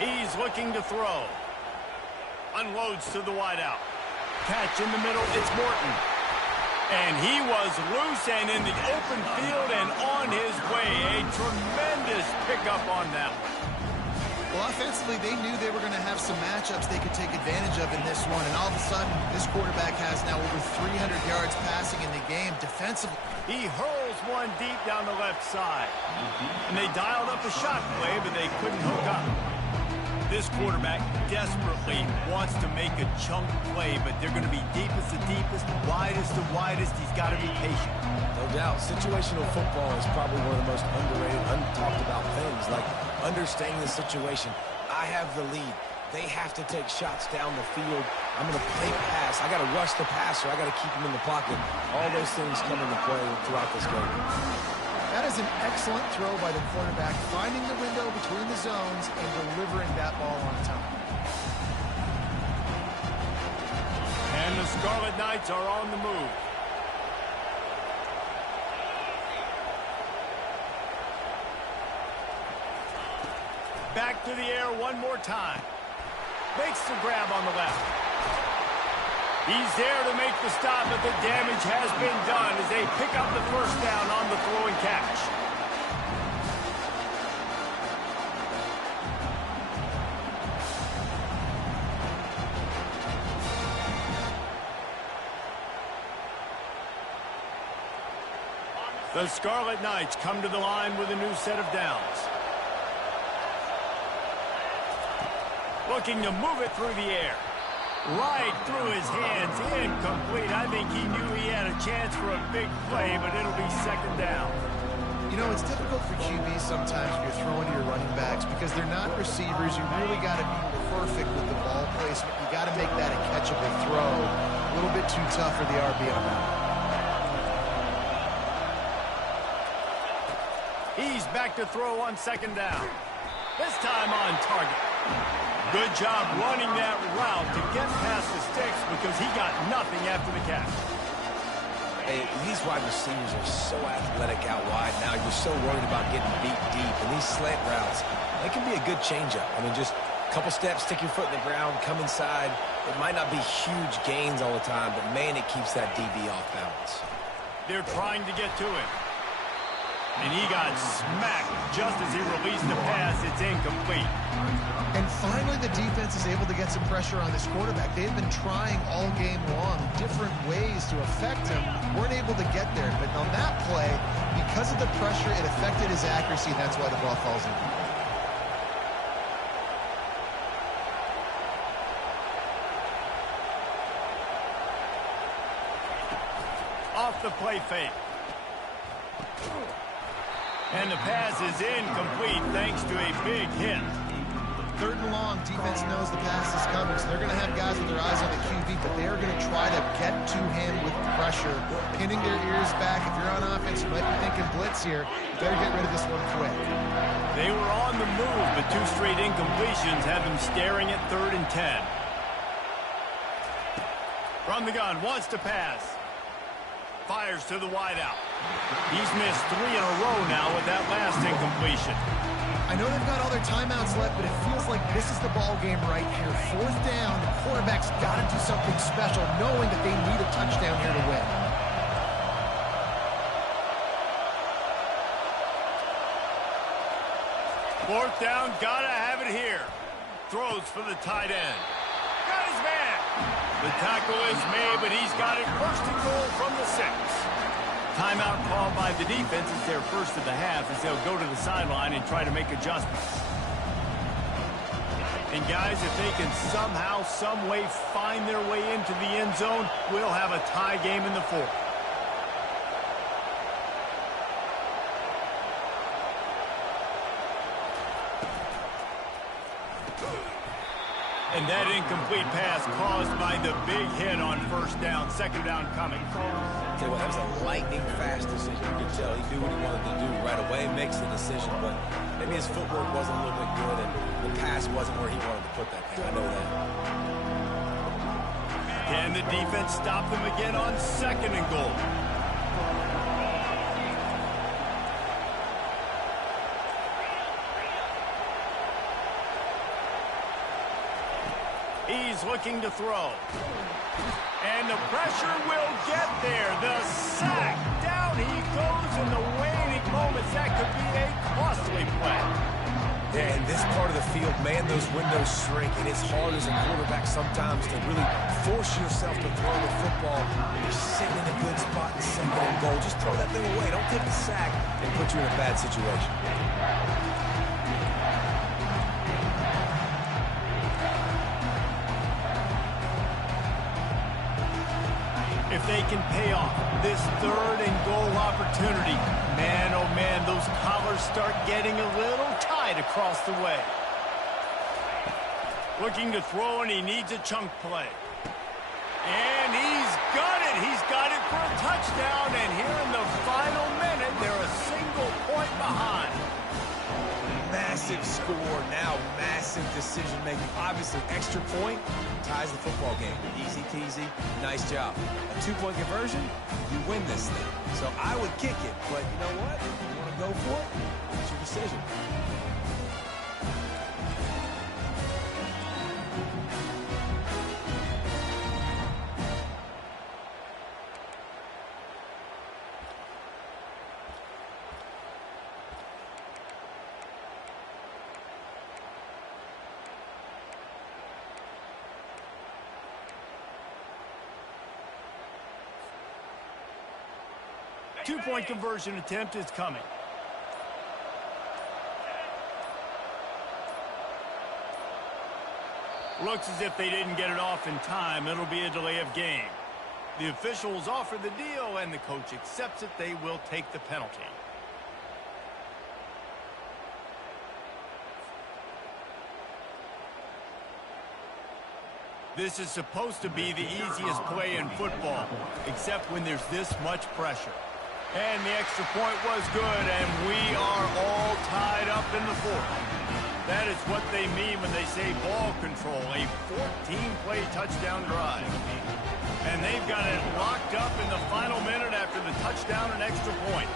He's looking to throw. Unloads to the wideout. Catch in the middle, it's Morton. And he was loose and in the open field and on his way. A tremendous pickup on that one. Well, offensively, they knew they were going to have some matchups they could take advantage of in this one. And all of a sudden, this quarterback has now over 300 yards passing in the game. Defensively, he hurls one deep down the left side. And they dialed up a shot play, but they couldn't hook up. This quarterback desperately wants to make a chunk play, but they're going to be deepest to deepest, widest to widest. He's got to be patient. No doubt. Situational football is probably one of the most underrated, untalked about things, like understanding the situation. I have the lead. They have to take shots down the field. I'm going to play pass. I got to rush the passer. I got to keep him in the pocket. All those things come into play throughout this game. that is an excellent throw by the quarterback, finding the window between the zones and delivering that ball on time. And the Scarlet Knights are on the move. Back to the air one more time. Makes the grab on the left. He's there to make the stop, but the damage has been done as they pick up the first down on the throw and catch. The Scarlet Knights come to the line with a new set of downs. Looking to move it through the air. Right through his hands, incomplete. I think he knew he had a chance for a big play, but it'll be second down. You know, it's difficult for QBs sometimes when you're throwing to your running backs because they're not receivers. You really got to be perfect with the ball placement. You got to make that a catchable throw. A little bit too tough for the RB on that. He's back to throw on second down. This time on target. Good job running that route to get past the sticks because he got nothing after the catch. Hey, these wide receivers are so athletic out wide now. You're so worried about getting beat deep. And these slant routes, they can be a good changeup. I mean, just a couple steps, stick your foot in the ground, come inside. It might not be huge gains all the time, but, man, it keeps that DB off balance. They're trying to get to him. And he got smacked just as he released the pass. It's incomplete. And finally, the defense is able to get some pressure on this quarterback. They've been trying all game long different ways to affect him. Weren't able to get there. But on that play, because of the pressure, it affected his accuracy, and that's why the ball falls in. off the play fake. And the pass is incomplete thanks to a big hit. 3rd and long, defense knows the pass is coming, so they're going to have guys with their eyes on the QB, but they are going to try to get to him with pressure, pinning their ears back. If you're on offense, you might be thinking blitz here. You better get rid of this one quick. They were on the move, but 2 straight incompletions have them staring at 3rd and 10. From the gun, wants to pass. Fires to the wideout. He's missed 3 in a row now with that last incompletion. I know they've got all their timeouts left, but it feels like this is the ball game right here. 4th down, the quarterback's got to do something special, knowing that they need a touchdown here to win. Fourth down, gotta have it here. Throws for the tight end. Got his man. The tackle is made, but he's got it 1st and goal from the 6. Timeout called by the defense is their first of the half as they'll go to the sideline and try to make adjustments. And guys, if they can somehow, some way find their way into the end zone, we'll have a tie game in the 4th. And that incomplete pass caused by the big hit on 1st down. 2nd down coming. Tell you what, that was a lightning-fast decision. You could tell he knew what he wanted to do right away, makes the decision, but maybe his footwork wasn't a little bit good, and the pass wasn't where he wanted to put that guy. I know that. Can the defense stop them again on 2nd and goal? He's looking to throw. And the pressure will get there. The sack. Down he goes in the waning moments. That could be a costly play. Yeah, in this part of the field, man, those windows shrink, and it's hard as a quarterback sometimes to really force yourself to throw the football. You're sitting in a good spot in 2nd and goal. Just throw that thing away. Don't take the sack and put you in a bad situation. If they can pay off this 3rd and goal opportunity, man, oh man, those collars start getting a little tight across the way. Looking to throw, and he needs a chunk play. And he's got it. He's got it for a touchdown, and here in the final minute, they're a single point behind. Massive score, now massive decision-making. Obviously, extra point ties the football game. Easy peasy, nice job. A 2-point conversion, you win this thing. So I would kick it, but you know what? If you want to go for it, it's your decision. Two-point conversion attempt is coming. Looks as if they didn't get it off in time. It'll be a delay of game. The officials offer the deal, and the coach accepts it. They will take the penalty. This is supposed to be the easiest play in football, except when there's this much pressure. And the extra point was good, and we are all tied up in the 4th. That is what they mean when they say ball control, a 14-play touchdown drive. And they've got it locked up in the final minute after the touchdown and extra point.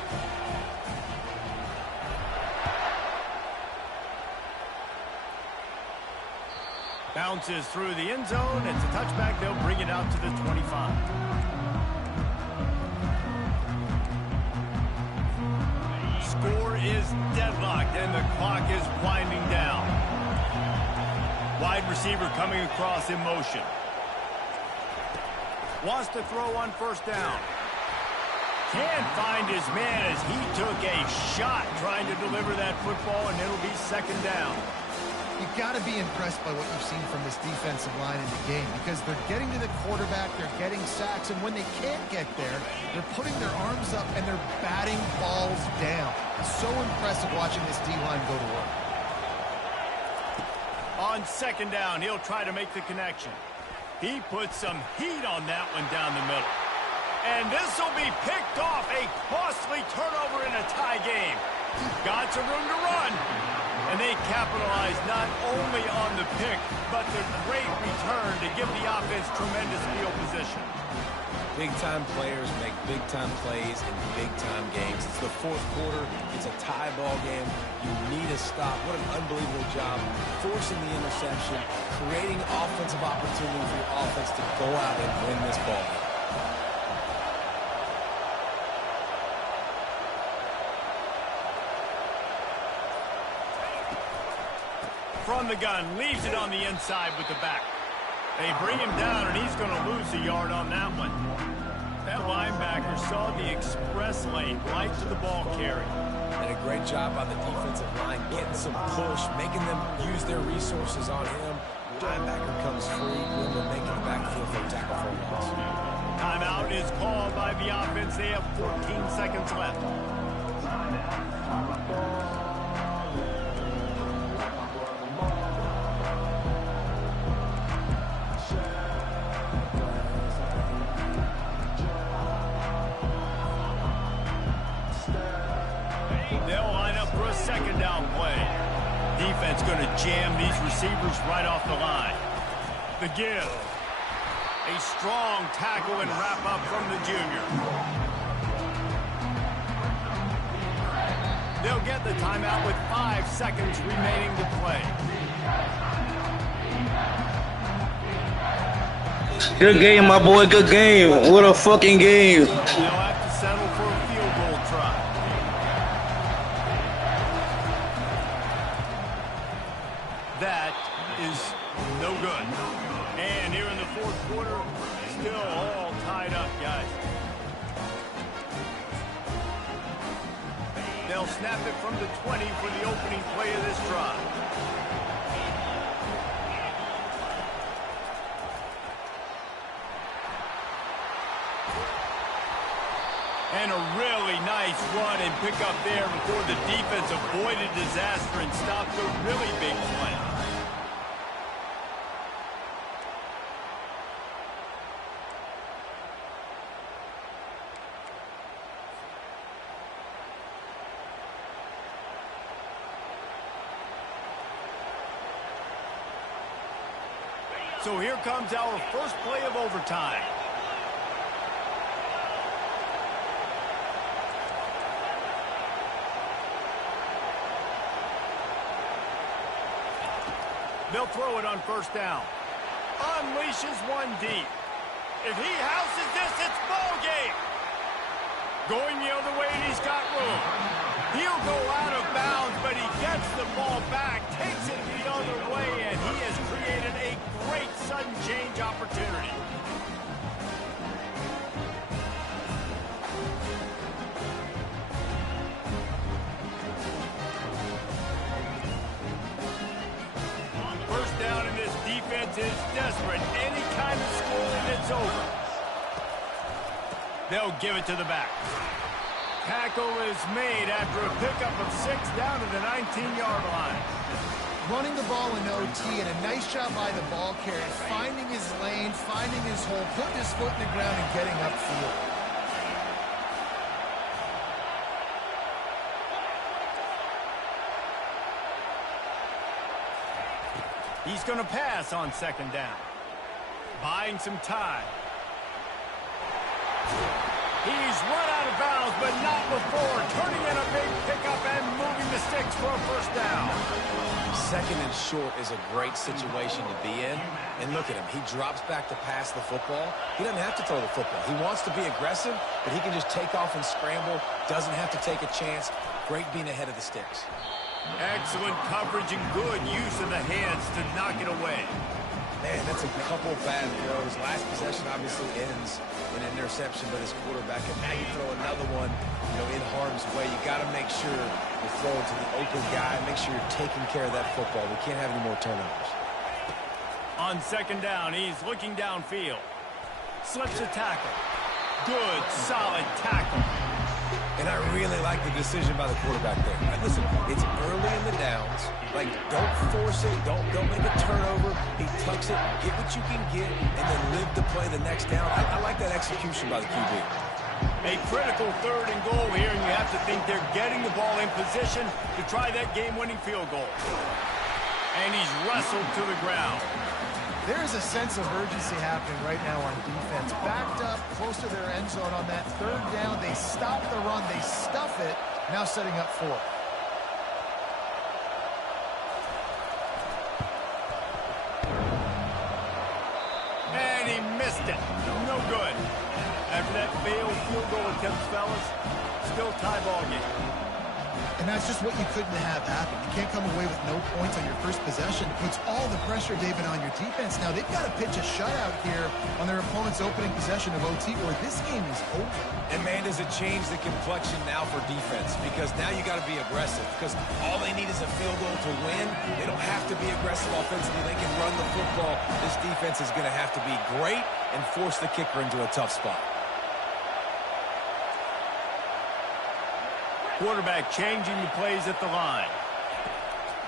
Bounces through the end zone. It's a touchback. They'll bring it out to the 25. Score is deadlocked, and the clock is winding down. Wide receiver coming across in motion. Wants to throw on 1st down. Can't find his man as he took a shot trying to deliver that football, and it'll be 2nd down. You got to be impressed by what you've seen from this defensive line in the game because they're getting to the quarterback, they're getting sacks, and when they can't get there, they're putting their arms up and they're batting balls down. It's so impressive watching this D-line go to work. On second down, he'll try to make the connection. He puts some heat on that one down the middle. And this will be picked off, a costly turnover in a tie game. Got some room to run. And they capitalize not only on the pick, but the great return to give the offense tremendous field position. Big-time players make big-time plays in big-time games. It's the fourth quarter. It's a tie ball game. You need a stop. What an unbelievable job forcing the interception, creating offensive opportunity for your offense to go out and win this ball game. From the gun, leaves it on the inside with the back. They bring him down, and he's going to lose a yard on that one. That linebacker saw the express lane right to the ball carrier. And a great job by the defensive line getting some push, making them use their resources on him. Linebacker comes free, Grimmer making the backfield for a tackle for a loss. Timeout is called by the offense. They have 14 seconds left. They'll line up for a second down play. Defense going to jam these receivers right off the line. The give. A strong tackle and wrap up from the junior. They'll get the timeout with 5 seconds remaining to play. Good game, my boy. Good game. What a fucking game. They'll have to settle for a field goal try. That is no good. And here in the fourth quarter, still all tied up, guys. They'll snap it from the 20 for the opening play of this drive. And a really nice run and pick up there before the defense avoided disaster and stopped a really big play. So here comes our first play of overtime. They'll throw it on first down. Unleashes one deep. If he houses this, it's ball game. Going the other way, and he's got room. He'll go out of bounds, but he gets the ball back, takes it the other way, and he has created a great sudden change opportunity. First down, and this defense is desperate. Any kind of score, and it's over. They'll give it to the back. Tackle is made after a pickup of 6 down to the 19-yard line. Running the ball in OT, and a nice job by the ball carrier, finding his lane, finding his hole, putting his foot in the ground, and getting upfield. He's going to pass on second down. Buying some time. He's run out of bounds, but not before. Turning in a big pickup and moving the sticks for a first down. Second and short is a great situation to be in. And look at him. He drops back to pass the football. He doesn't have to throw the football. He wants to be aggressive, but he can just take off and scramble. Doesn't have to take a chance. Great being ahead of the sticks. Excellent coverage and good use of the hands to knock it away. Man, that's a couple bad throws. Last possession obviously ends in an interception, but his quarterback, and now you throw another one, in harm's way. You got to make sure you're throwing to the open guy. Make sure you're taking care of that football. We can't have any more turnovers. On second down, he's looking downfield. Slips a tackle. Good, solid tackle. And I really like the decision by the quarterback there. Listen, it's early in the downs. Don't force it. Don't make a turnover. He tucks it, get what you can get, and then live to play the next down. I like that execution by the QB. A critical 3rd and goal here, and you have to think they're getting the ball in position to try that game-winning field goal. And he's wrestled to the ground. There is a sense of urgency happening right now on defense. Backed up, close to their end zone on that 3rd down. They stop the run. They stuff it. Now setting up 4th. And he missed it. No good. After that failed field goal attempt, fellas, still tie ball game. And that's just what you couldn't have happen. You can't come away with no points on your first possession. It puts all the pressure, David, on your defense. Now, they've got to pitch a shutout here on their opponent's opening possession of OT, or this game is over. And, man, does it change the complexion now for defense? Because now you got to be aggressive. Because all they need is a field goal to win. They don't have to be aggressive offensively. They can run the football. This defense is going to have to be great and force the kicker into a tough spot. Quarterback changing the plays at the line.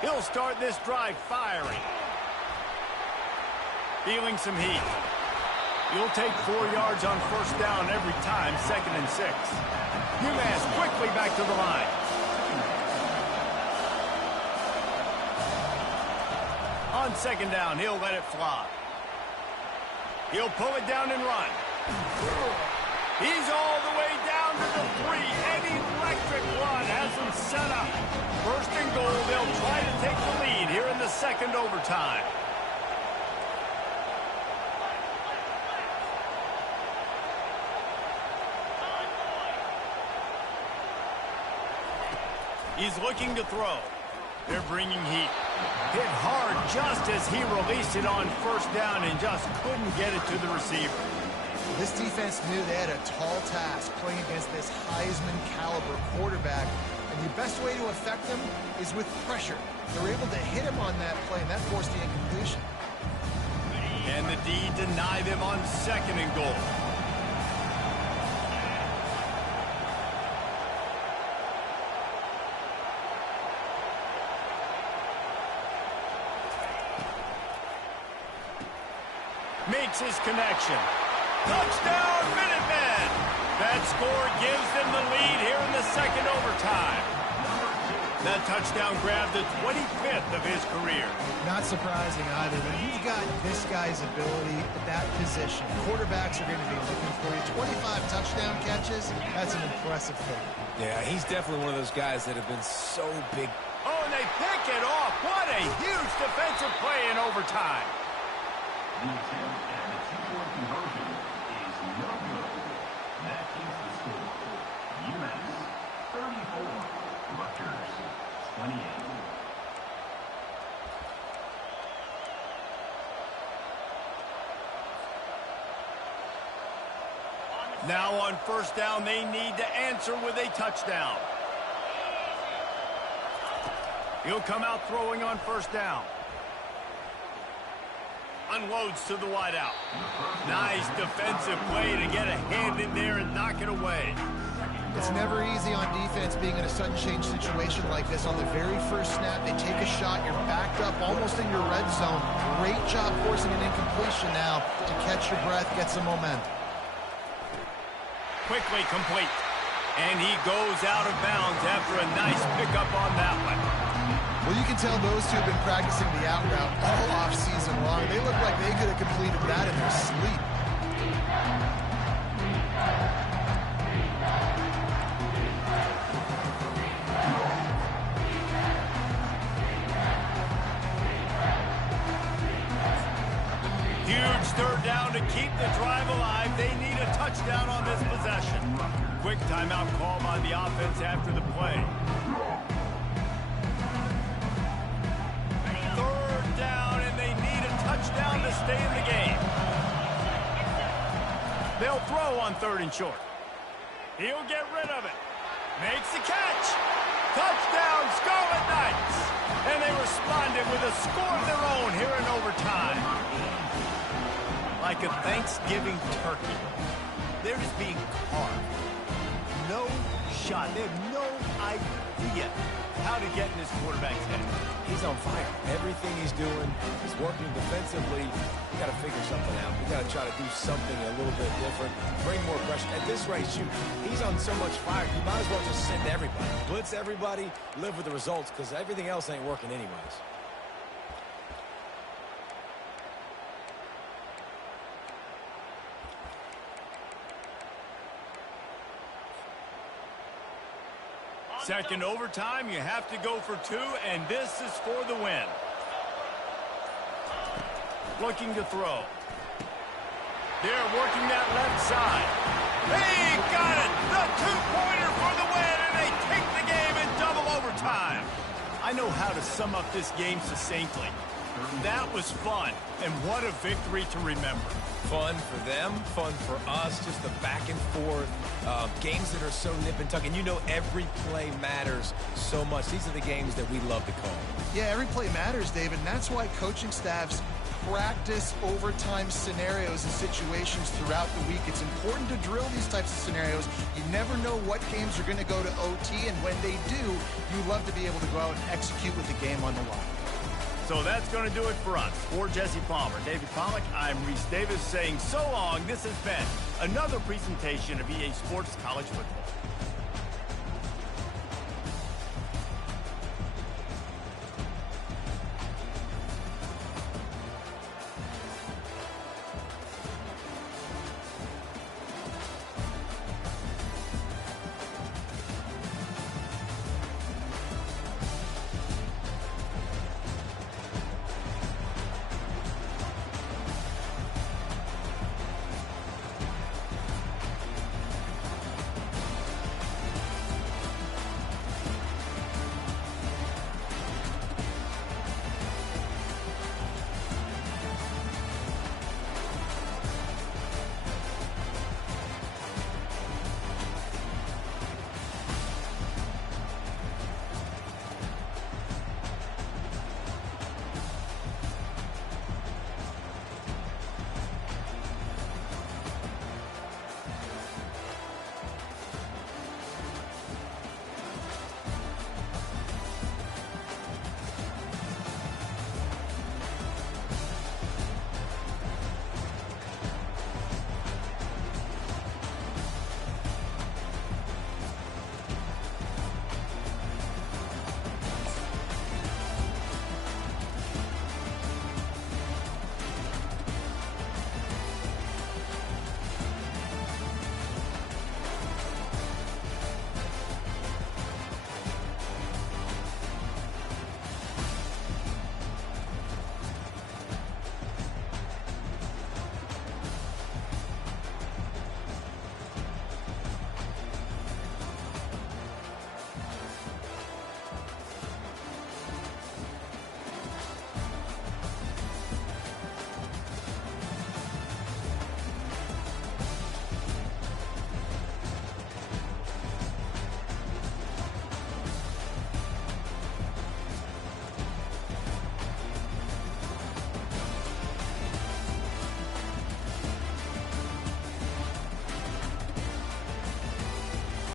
He'll start this drive firing. Feeling some heat. He'll take 4 yards on first down every time, 2nd and 6. UMass quickly back to the line. On second down, he'll let it fly. He'll pull it down and run. He's all the way down to the 3. An electric run has him set up. 1st and goal, they'll try to take the lead here in the 2nd overtime. He's looking to throw. They're bringing heat. Hit hard just as he released it on first down and just couldn't get it to the receiver. This defense knew they had a tall task playing against this Heisman-caliber quarterback, and the best way to affect them is with pressure. They were able to hit him on that play, and that forced the incompletion. And the D denied them on 2nd and goal. Makes his connection. Touchdown, Minutemen! That score gives them the lead here in the 2nd overtime. That touchdown grabbed the 25th of his career. Not surprising either. When you've got this guy's ability at that position, quarterbacks are going to be looking for you. 25 touchdown catches, that's an impressive thing. Yeah, he's definitely one of those guys that have been so big. Oh, and they pick it off. What a huge defensive play in overtime. The attempt at the two-point conversion is no good. That keeps the score. UMass 34, Rutgers 28. Now on first down, they need to answer with a touchdown. He'll come out throwing on first down. Unloads to the wideout. Nice defensive play to get a hand in there and knock it away. It's never easy on defense being in a sudden change situation like this. On the very first snap, they take a shot. You're backed up almost in your red zone. Great job forcing an incompletion now to catch your breath, get some momentum. Quickly complete. And he goes out of bounds after a nice pickup on that one. Well, you can tell those two have been practicing the out route all off-season long. They look like they could have completed that in their sleep. Huge 3rd down to keep the drive alive. They need a touchdown on this possession. Quick timeout call by the offense after the play. 3rd down, and they need a touchdown to stay in the game. They'll throw on 3rd and short. He'll get rid of it. Makes the catch. Touchdown, Scarlet Knights. And they responded with a score of their own here in overtime. Like a Thanksgiving turkey. They're just being carved. No shot. They have no idea how to get in this quarterback's head. He's on fire. Everything he's doing is working defensively. We got to figure something out. We got to try to do something a little bit different. Bring more pressure. At this rate, shoot, he's on so much fire. You might as well just send everybody. Blitz everybody, live with the results, because everything else ain't working anyways. Second overtime, you have to go for 2, and this is for the win. Looking to throw. They're working that left side. They got it! The 2-pointer for the win, and they take the game in double overtime. I know how to sum up this game succinctly. That was fun, and what a victory to remember. Fun for them, fun for us, just the back and forth, games that are so nip and tuck, and you know every play matters so much. These are the games that we love to call. Yeah, every play matters, David, and that's why coaching staffs practice overtime scenarios and situations throughout the week. It's important to drill these types of scenarios. You never know what games are going to go to OT, and when they do, you love to be able to go out and execute with the game on the line. So that's going to do it for us. For Jesse Palmer, David Pollack, I'm Reese Davis saying so long. This has been another presentation of EA Sports College Football.